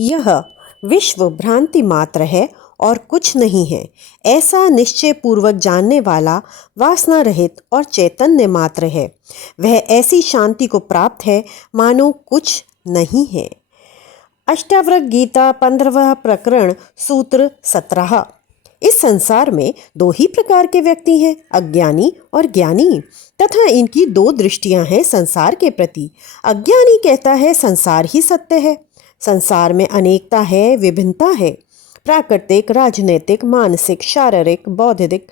यह विश्व भ्रांति मात्र है और कुछ नहीं है। ऐसा निश्चय पूर्वक जानने वाला वासना रहित और चैतन्य मात्र है। वह ऐसी शांति को प्राप्त है मानो कुछ नहीं है। अष्टावक्र गीता 15वां प्रकरण सूत्र 17। इस संसार में दो ही प्रकार के व्यक्ति हैं, अज्ञानी और ज्ञानी, तथा इनकी दो दृष्टियां हैं संसार के प्रति। अज्ञानी कहता है संसार ही सत्य है, संसार में अनेकता है, विभिन्नता है। प्राकृतिक, राजनैतिक, मानसिक, शारीरिक, बौद्धिक,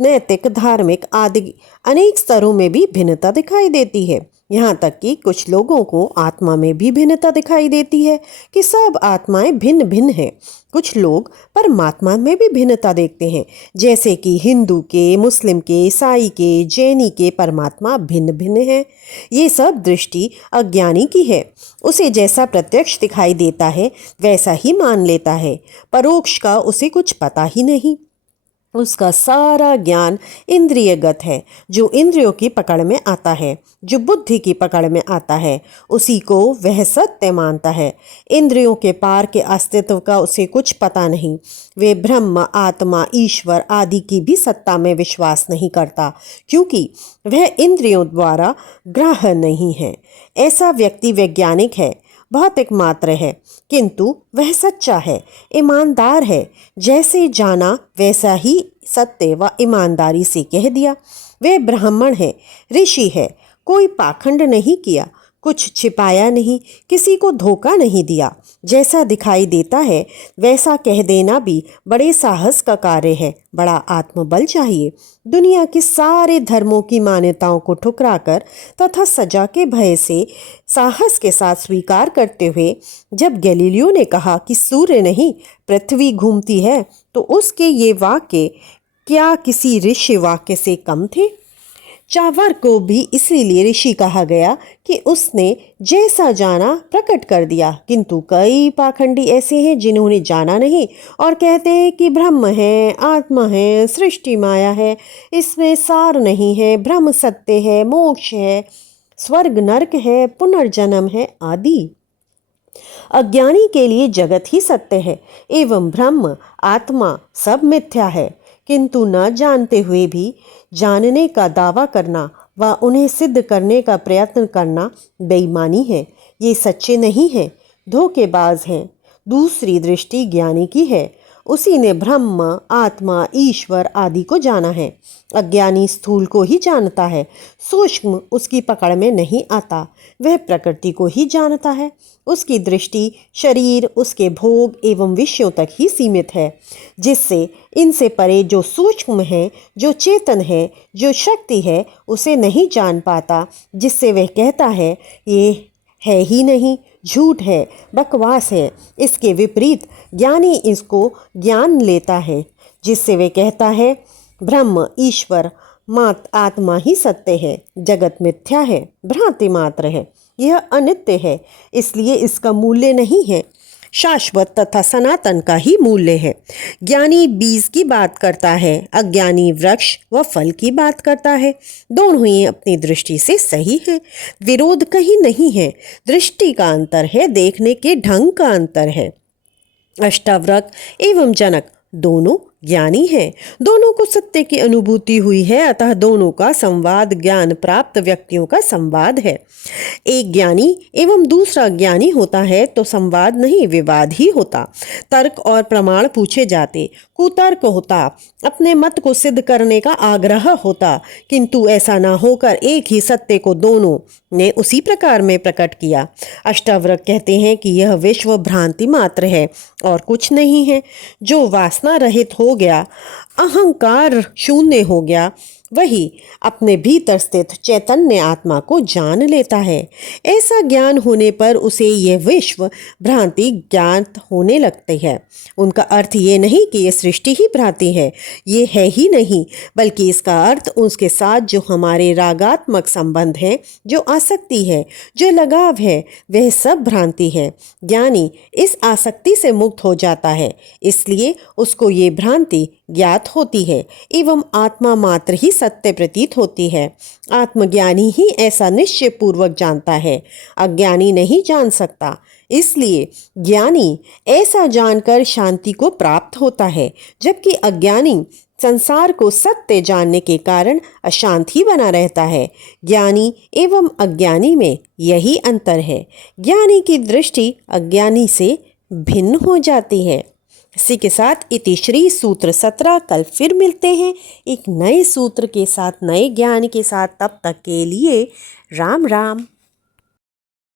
नैतिक, धार्मिक आदि अनेक स्तरों में भी भिन्नता दिखाई देती है। यहाँ तक कि कुछ लोगों को आत्मा में भी भिन्नता दिखाई देती है कि सब आत्माएं भिन्न भिन्न हैं। कुछ लोग परमात्मा में भी भिन्नता देखते हैं, जैसे कि हिंदू के, मुस्लिम के, ईसाई के, जैनी के परमात्मा भिन्न भिन्न हैं। ये सब दृष्टि अज्ञानी की है। उसे जैसा प्रत्यक्ष दिखाई देता है वैसा ही मान लेता है। परोक्ष का उसे कुछ पता ही नहीं। उसका सारा ज्ञान इंद्रियगत है। जो इंद्रियों की पकड़ में आता है, जो बुद्धि की पकड़ में आता है, उसी को वह सत्य मानता है। इंद्रियों के पार के अस्तित्व का उसे कुछ पता नहीं। वे ब्रह्म, आत्मा, ईश्वर आदि की भी सत्ता में विश्वास नहीं करता, क्योंकि वह इंद्रियों द्वारा ग्राह्य नहीं है। ऐसा व्यक्ति वैज्ञानिक है, भौतिक मात्र है, किंतु वह सच्चा है, ईमानदार है। जैसे जाना वैसा ही सत्य व ईमानदारी से कह दिया। वह ब्राह्मण है, ऋषि है, कोई पाखंड नहीं किया, कुछ छिपाया नहीं, किसी को धोखा नहीं दिया। जैसा दिखाई देता है वैसा कह देना भी बड़े साहस का कार्य है, बड़ा आत्मबल चाहिए। दुनिया के सारे धर्मों की मान्यताओं को ठुकराकर तथा सजा के भय से साहस के साथ स्वीकार करते हुए जब गैलीलियो ने कहा कि सूर्य नहीं पृथ्वी घूमती है, तो उसके ये वाक्य क्या किसी ऋषि वाक्य से कम थे? चावर को भी इसीलिए ऋषि कहा गया कि उसने जैसा जाना प्रकट कर दिया, किंतु कई पाखंडी ऐसे हैं जिन्होंने जाना नहीं और कहते हैं कि ब्रह्म है, आत्मा है, सृष्टि माया है, इसमें सार नहीं है, ब्रह्म सत्य है, मोक्ष है, स्वर्ग नरक है, पुनर्जन्म है आदि। अज्ञानी के लिए जगत ही सत्य है एवं ब्रह्म, आत्मा सब मिथ्या है, किंतु न जानते हुए भी जानने का दावा करना व उन्हें सिद्ध करने का प्रयत्न करना बेईमानी है। ये सच्चे नहीं हैं, धोखेबाज हैं। दूसरी दृष्टि ज्ञानी की है। उसी ने ब्रह्म, आत्मा, ईश्वर आदि को जाना है। अज्ञानी स्थूल को ही जानता है, सूक्ष्म उसकी पकड़ में नहीं आता। वह प्रकृति को ही जानता है। उसकी दृष्टि शरीर, उसके भोग एवं विषयों तक ही सीमित है, जिससे इनसे परे जो सूक्ष्म है, जो चेतन है, जो शक्ति है, उसे नहीं जान पाता, जिससे वह कहता है ये है ही नहीं, झूठ है, बकवास है। इसके विपरीत ज्ञानी इसको ज्ञान लेता है, जिससे वह कहता है ब्रह्म, ईश्वर, आत्मा ही सत्य है, जगत मिथ्या है, भ्रांति मात्र है, यह अनित्य है, इसलिए इसका मूल्य नहीं है, शाश्वत तथा सनातन का ही मूल्य है। ज्ञानी बीज की बात करता है, अज्ञानी वृक्ष व फल की बात करता है। दोनों ही अपनी दृष्टि से सही है, विरोध कहीं नहीं है। दृष्टि का अंतर है, देखने के ढंग का अंतर है। अष्टावक्र एवं जनक दोनों ज्ञानी हैं, दोनों को सत्य की अनुभूति हुई है, अतः दोनों का संवाद ज्ञान प्राप्त व्यक्तियों का संवाद है। एक ज्ञानी एवं दूसरा ज्ञानी होता है तो संवाद नहीं, विवाद ही होता। तर्क और प्रमाण पूछे जाते, कुतर्क होता, अपने मत को सिद्ध करने का आग्रह होता, किंतु ऐसा ना होकर एक ही सत्य को दोनों ने उसी प्रकार में प्रकट किया। अष्टावक्र कहते हैं कि यह विश्व भ्रांति मात्र है और कुछ नहीं है। जो वासना रहित हो गया, अहंकार शून्य हो गया, वही अपने भीतर स्थित चैतन्य आत्मा को जान लेता है। ऐसा ज्ञान होने पर उसे यह विश्व भ्रांति ज्ञात होने लगती है। उनका अर्थ ये नहीं कि यह सृष्टि ही भ्रांति है, ये है ही नहीं, बल्कि इसका अर्थ उसके साथ जो हमारे रागात्मक संबंध है, जो आसक्ति है, जो लगाव है, वह सब भ्रांति है। ज्ञानी इस आसक्ति से मुक्त हो जाता है, इसलिए उसको ये भ्रांति ज्ञात होती है एवं आत्मा मात्र ही सत्य प्रतीत होती है। आत्मज्ञानी ही ऐसा निश्चय पूर्वक जानता है, अज्ञानी नहीं जान सकता। इसलिए ज्ञानी ऐसा जानकर शांति को प्राप्त होता है, जबकि अज्ञानी संसार को सत्य जानने के कारण अशांत ही बना रहता है। ज्ञानी एवं अज्ञानी में यही अंतर है। ज्ञानी की दृष्टि अज्ञानी से भिन्न हो जाती है। इसी के साथ इतिश्री सूत्र 17। कल फिर मिलते हैं एक नए सूत्र के साथ, नए ज्ञान के साथ। तब तक के लिए राम राम।